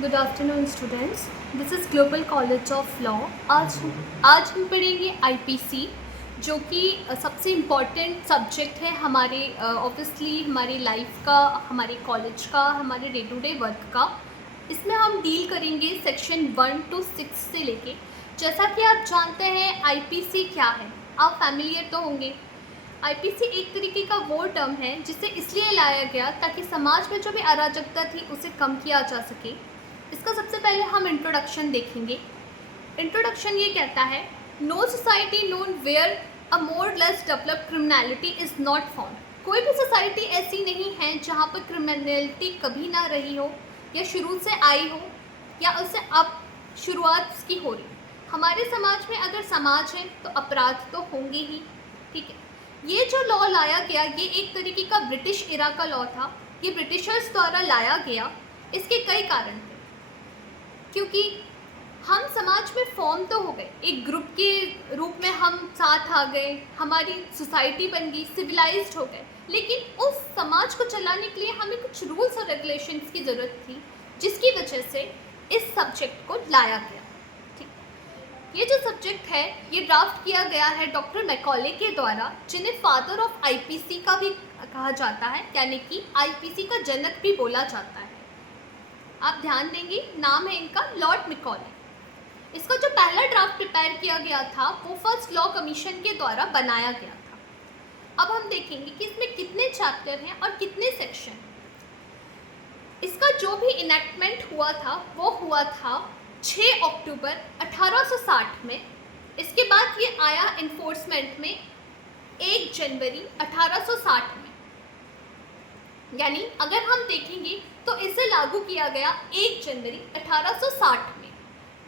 Good afternoon students, this is global college of law. आज हम पढ़ेंगे आईपीसी, जो कि सबसे इम्पॉर्टेंट सब्जेक्ट है हमारे ऑब्वियसली हमारी लाइफ का, हमारे कॉलेज का, हमारे डे टू डे वर्क का। इसमें हम डील करेंगे सेक्शन 1 to 6 से लेके। जैसा कि आप जानते हैं आईपीसी क्या है, आप फैमिलियर तो होंगे। आईपीसी एक तरीके का वो टर्म है जिसे इसलिए लाया गया ताकि समाज में जो भी अराजकता थी उसे कम किया जा सके। इसका सबसे पहले हम इंट्रोडक्शन देखेंगे। इंट्रोडक्शन ये कहता है, no society known where a more less developed criminality is not found. कोई भी सोसाइटी ऐसी नहीं है जहाँ पर क्रिमिनलिटी कभी ना रही हो, या शुरू से आई हो, या उसे अब शुरुआत उसकी हो रही। हमारे समाज में अगर समाज है तो अपराध तो होंगे ही। ठीक है, ये जो लॉ लाया गया ये एक तरीके का ब्रिटिश इरा का लॉ था। ये ब्रिटिशर्स द्वारा लाया गया। इसके कई कारण थे, क्योंकि हम समाज में फॉर्म तो हो गए, एक ग्रुप के रूप में हम साथ आ गए, हमारी सोसाइटी बन गई, सिविलाइज्ड हो गए। लेकिन उस समाज को चलाने के लिए हमें कुछ रूल्स और रेगुलेशंस की ज़रूरत थी, जिसकी वजह से इस सब्जेक्ट को लाया गया। ठीक, ये जो सब्जेक्ट है ये ड्राफ्ट किया गया है डॉक्टर मैकॉले के द्वारा, जिन्हें फादर ऑफ आईपीसी का भी कहा जाता है, यानी कि आईपीसी का जनक भी बोला जाता है। आप ध्यान देंगे, नाम है इनका लॉर्ड मैकॉले। इसका जो पहला ड्राफ्ट प्रिपेयर किया गया था वो फर्स्ट लॉ कमीशन के द्वारा बनाया गया था। अब हम देखेंगे कि इसमें कितने चैप्टर हैं और कितने सेक्शन। इसका जो भी इनेक्टमेंट हुआ था वो हुआ था 6 अक्टूबर 1860 में। इसके बाद ये आया इन्फोर्समेंट में 1 जनवरी 1860 में। यानी अगर हम देखेंगे तो इसे लागू किया गया 1 जनवरी 1860 में।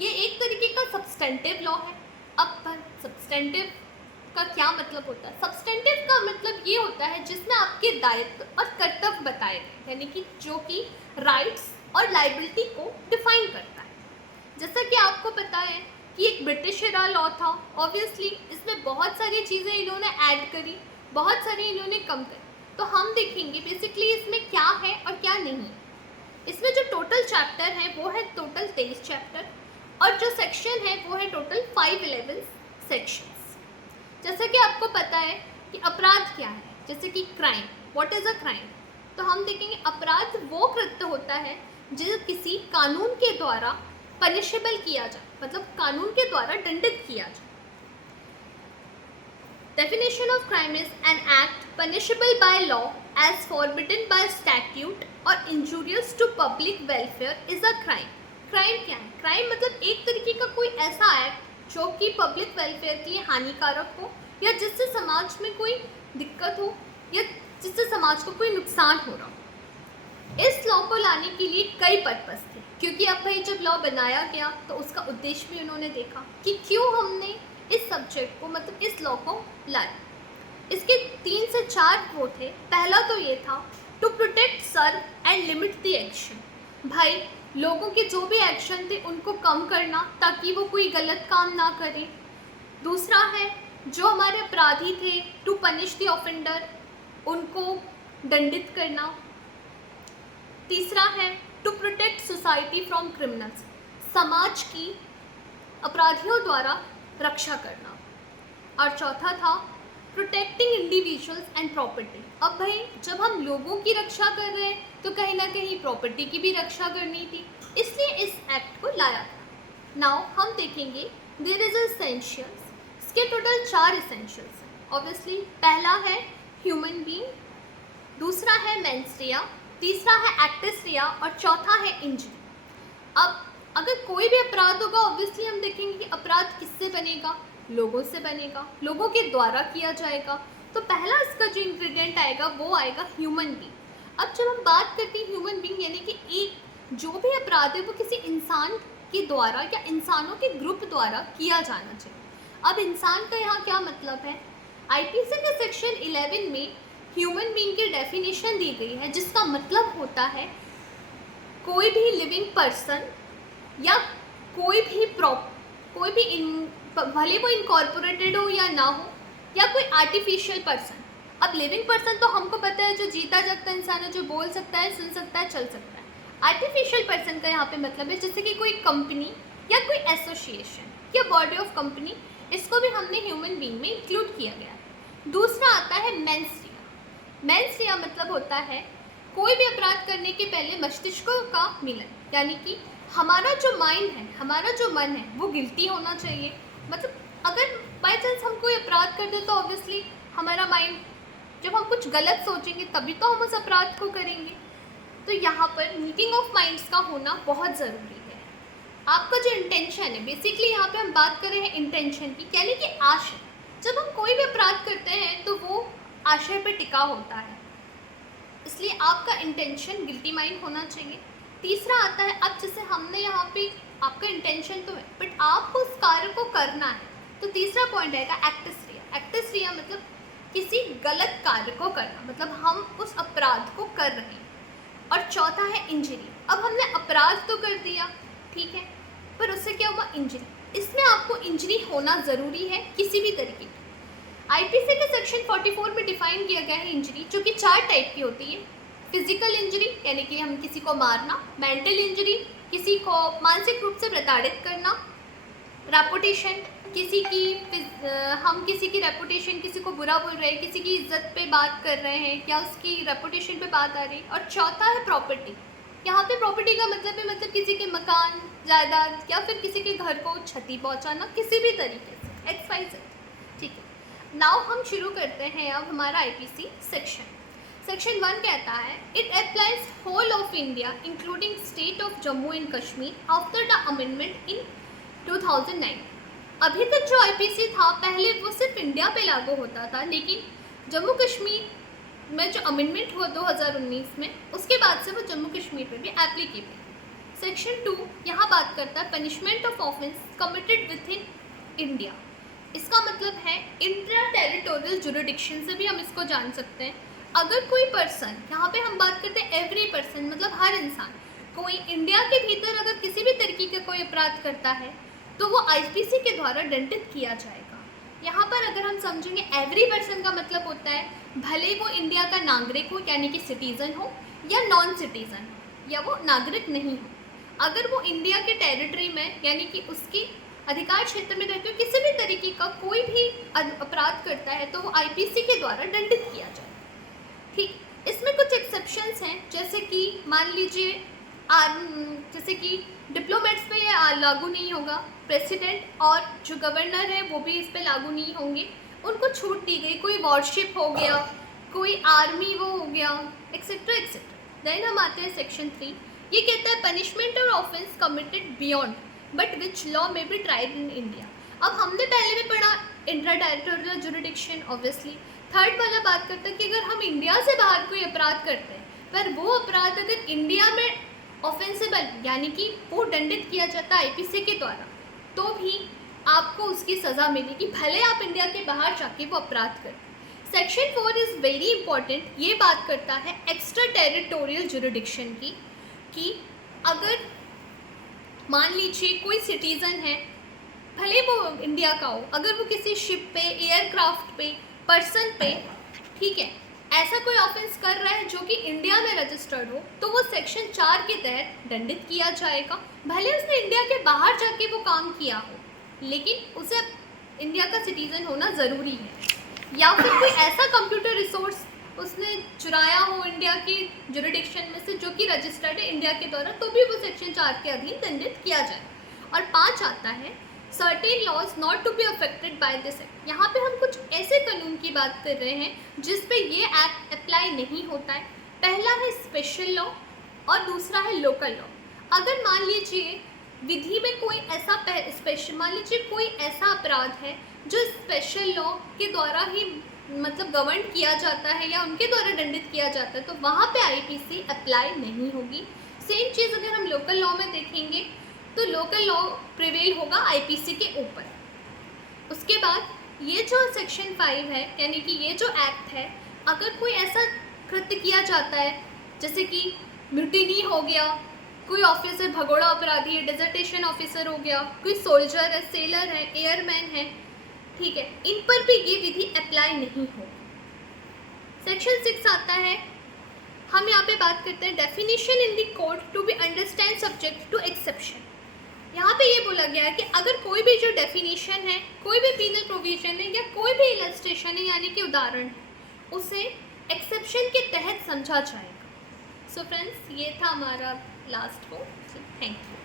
ये एक तरीके का सब्सटेंटिव लॉ है। अब सब्सटेंटिव का क्या मतलब होता है? सब्सटेंटिव का मतलब ये होता है जिसमें आपके दायित्व और कर्तव्य बताए गए, यानी कि जो कि राइट्स और लायबिलिटी को डिफाइन करता है। जैसा कि आपको पता है कि एक ब्रिटिश इरा लॉ था, ऑब्वियसली इसमें बहुत सारी चीज़ें इन्होंने ऐड करी, बहुत सारी इन्होंने कम करी। तो हम देखेंगे बेसिकली इसमें क्या है और क्या नहीं। इसमें जो टोटल चैप्टर है वो है टोटल 23 चैप्टर, और जो सेक्शन है वो है टोटल 511 सेक्शंस। जैसा कि आपको पता है कि अपराध क्या है, जैसे कि crime, what is a crime. तो हम देखेंगे अपराध वो कृत्य होता है जो किसी कानून के द्वारा पनिशेबल किया जाए, मतलब कानून के द्वारा दंडित किया जाए। Definition of crime is an act punishable by law as forbidden by statute or injurious to public welfare is a crime. Crime क्या है? क्राइम मतलब एक तरीके का कोई ऐसा एक्ट जो कि पब्लिक वेलफेयर के लिए हानिकारक हो, या जिससे समाज में कोई दिक्कत हो, या जिससे समाज को कोई नुकसान हो रहा हो। इस लॉ को लाने के लिए कई पर्पस थे, क्योंकि अब भाई जब लॉ बनाया गया तो उसका उद्देश्य भी उन्होंने देखा कि क्यों हमने इस सब्जेक्ट को, मतलब इस लॉ को लाया। इसके 3 से 4 वो थे। पहला तो ये था to protect, serve and limit the action. भाई लोगों के जो भी एक्शन थे उनको कम करना ताकि वो कोई गलत काम ना करें। दूसरा है जो हमारे अपराधी थे, टू पनिश द ऑफेंडर, उनको दंडित करना। तीसरा है to protect society from criminals, समाज की अपराधियों द्वारा रक्षा करना। और चौथा था प्रोटेक्टिंग इंडिविजुअल्स एंड प्रॉपर्टी। अब भाई जब हम लोगों की रक्षा कर रहे हैं तो कहीं ना कहीं प्रॉपर्टी की भी रक्षा करनी थी, इसलिए इस एक्ट को लाया था। नाउ हम देखेंगे देयर इज एसेंशियल्स। इसके टोटल 4 एसेंशियल्स हैं। ऑब्वियसली पहला है ह्यूमन बीइंग, दूसरा है मेंस रिया, तीसरा है एक्टिस रिया, और चौथा है इंजरी। अब अगर कोई भी अपराध होगा ऑब्वियसली हम देखेंगे कि अपराध किससे बनेगा, लोगों से बनेगा, लोगों के द्वारा किया जाएगा। तो पहला इसका जो इंग्रेडिएंट आएगा वो आएगा ह्यूमन बीइंग। अब जब हम बात करते हैं ह्यूमन बीइंग, यानी कि एक जो भी अपराध है वो किसी इंसान के द्वारा या इंसानों के ग्रुप द्वारा किया जाना चाहिए। अब इंसान का यहाँ क्या मतलब है? आईपीसी के सेक्शन 11 में ह्यूमन बीइंग की डेफिनेशन दी गई है, जिसका मतलब होता है कोई भी लिविंग पर्सन या कोई भी भले वो इनकॉर्पोरेटेड हो या ना हो, या कोई आर्टिफिशियल पर्सन। अब लिविंग पर्सन तो हमको पता है जो जीता जागता इंसान है, जो बोल सकता है, सुन सकता है, चल सकता है। आर्टिफिशियल पर्सन का यहाँ पे मतलब है जैसे कि कोई कंपनी या कोई एसोसिएशन या बॉडी ऑफ कंपनी, इसको भी हमने ह्यूमन बीइंग में इंक्लूड किया गया है। दूसरा आता है मेंस रिया। मेंस रिया मतलब होता है कोई भी अपराध करने के पहले मस्तिष्कों का मिलन, यानी कि हमारा जो माइंड है, हमारा जो मन है वो गिल्टी होना चाहिए। मतलब अगर बाई चांस हम कोई अपराध कर दे तो ऑब्वियसली हमारा माइंड, जब हम कुछ गलत सोचेंगे तभी तो हम उस अपराध को करेंगे। तो यहाँ पर मीटिंग ऑफ माइंड्स का होना बहुत ज़रूरी है। आपका जो इंटेंशन है, बेसिकली यहाँ पे हम बात कर रहे हैं इंटेंशन की, यानी कि आशय। जब हम कोई भी अपराध करते हैं तो वो आशय पर टिका होता है, इसलिए आपका इंटेंशन गिल्टी माइंड होना चाहिए। तीसरा आता है, अब जैसे हमने यहाँ पे आपका इंटेंशन तो है बट आपको उस कार्य को करना है, तो तीसरा पॉइंट आएगा एक्टिस रिया। एक्टिस रिया मतलब किसी गलत कार्य को करना, मतलब हम उस अपराध को कर रहे हैं। और चौथा है इंजरी। अब हमने अपराध तो कर दिया, ठीक है, पर उससे क्या हुआ, इंजरी। इसमें आपको इंजरी होना ज़रूरी है किसी भी तरीके की। आईपीसी के सेक्शन 44 में डिफाइन किया गया है इंजरी, जो कि 4 टाइप की होती है। फिजिकल इंजरी यानी कि हम किसी को मारना, मेंटल इंजरी किसी को मानसिक रूप से प्रताड़ित करना, रेपुटेशन किसी की हम किसी की रेपुटेशन, किसी को बुरा बोल रहे हैं, किसी की इज्जत पे बात कर रहे हैं या उसकी रेपुटेशन पे बात आ रही है। और चौथा है प्रॉपर्टी। यहाँ पे प्रॉपर्टी का मतलब है मतलब किसी के मकान, जायदाद या फिर किसी के घर को क्षति पहुँचाना किसी भी तरीके से, XYZ, ठीक है। नाउ हम शुरू करते हैं अब हमारा आईपीसी सेक्शन। सेक्शन 1 कहता है, it applies whole of India including state of Jammu and Kashmir after the amendment in 2009। अभी तक जो आईपीसी था पहले वो सिर्फ इंडिया पे लागू होता था, लेकिन जम्मू कश्मीर में जो अमेंडमेंट हुआ 2019 में, उसके बाद से वो जम्मू कश्मीर पे भी एप्लीकेबल। सेक्शन 2 यहाँ बात करता है punishment of offence committed with in India. इसका मतलब है इंट्रा टेरिटोरियल जुरिडिक्शन से भी हम इसको जान सकते हैं। अगर कोई पर्सन, यहाँ पे हम बात करते हैं एवरी पर्सन, मतलब हर इंसान, कोई इंडिया के भीतर अगर किसी भी तरीके का कोई अपराध करता है तो वो आईपीसी के द्वारा दंडित किया जाएगा। यहाँ पर अगर हम समझेंगे एवरी पर्सन का मतलब होता है भले वो इंडिया का नागरिक हो यानी कि सिटीज़न हो या नॉन सिटीज़न हो या वो नागरिक नहीं हो, अगर वो इंडिया के टेरिटरी में यानी कि उसकी अधिकार क्षेत्र में रहते हुए किसी भी तरीके का कोई भी अपराध करता है तो वो आईपीसी के द्वारा दंडित किया जाएगा, ठीक। इसमें कुछ एक्सेप्शंस हैं, जैसे कि मान लीजिए जैसे कि डिप्लोमेट्स पे ये लागू नहीं होगा, प्रेसिडेंट और जो गवर्नर है वो भी इस पे लागू नहीं होंगे, उनको छूट दी गई। कोई वॉरशिप हो गया, कोई आर्मी वो हो गया, एक्सेट्रा एक्सेट्रा। देन हम आते हैं सेक्शन 3। ये कहता है पनिशमेंट और offence committed beyond but which law में बी ट्राइड इन इंडिया। अब हमने पहले भी पढ़ा intra territorial jurisdiction, obviously. Third वाला बात करता है कि अगर हम इंडिया से बाहर कोई अपराध करते हैं पर वो अपराध अगर इंडिया में ऑफेंसिबल यानी कि वो दंडित किया जाता है आईपीसी के द्वारा, तो भी आपको उसकी सज़ा मिलेगी भले आप इंडिया के बाहर जाके वो अपराध करें। Section 4 is very important. ये बात करता है एक्स्ट्रा टेरिटोरियल जुरिडिक्शन की, कि अगर मान लीजिए कोई सिटीज़न है, भले वो इंडिया का हो, अगर वो किसी शिप पे, एयरक्राफ्ट पे, पर्सन पे, ठीक है, ऐसा कोई ऑफेंस कर रहा है जो कि इंडिया में रजिस्टर्ड हो, तो वो सेक्शन 4 के तहत दंडित किया जाएगा। भले उसने इंडिया के बाहर जाके वो काम किया हो, लेकिन उसे इंडिया का सिटीज़न होना ज़रूरी है। या फिर कोई ऐसा कंप्यूटर रिसोर्स उसने चुराया हो इंडिया की जुरिडिक्शन में से जो कि रजिस्टर्ड है इंडिया के द्वारा, तो भी वो सेक्शन 4 के अधीन दंडित किया जाए। और 5 आता है certain laws not to be affected by this act. यहाँ पे हम कुछ ऐसे कानून की बात कर रहे हैं जिस पे ये एक्ट अप्लाई नहीं होता है। पहला है स्पेशल लॉ और दूसरा है लोकल लॉ। अगर मान लीजिए विधि में कोई ऐसा मान लीजिए कोई ऐसा अपराध है जो स्पेशल लॉ के द्वारा ही मतलब गवर्न किया जाता है या उनके द्वारा दंडित किया जाता है, तो वहाँ पे आईपीसी अप्लाई नहीं होगी। सेम चीज़ अगर हम लोकल लॉ में देखेंगे तो लोकल लॉ प्रिवेल होगा आईपीसी के ऊपर। उसके बाद ये जो सेक्शन 5 है यानी कि ये जो एक्ट है, अगर कोई ऐसा कृत्य किया जाता है जैसे कि म्यूटिनी हो गया, कोई ऑफिसर भगोड़ा अपराधी है, डेजर्टेशन ऑफिसर हो गया, कोई सोल्जर है, सेलर है, एयरमैन है, ठीक है, इन पर भी ये विधि अप्लाई नहीं हो। सेक्शन 6 आता है हम यहाँ पे बात करते हैं definition in the code to be understand subject to exception. यहाँ पे ये बोला गया है कि अगर कोई भी जो डेफिनेशन है, कोई भी पीनल प्रोविजन है या कोई भी इलस्ट्रेशन है यानी कि उदाहरण है, उसे एक्सेप्शन के तहत समझा जाएगा। सो फ्रेंड्स, ये था हमारा लास्ट कोड। Thank you.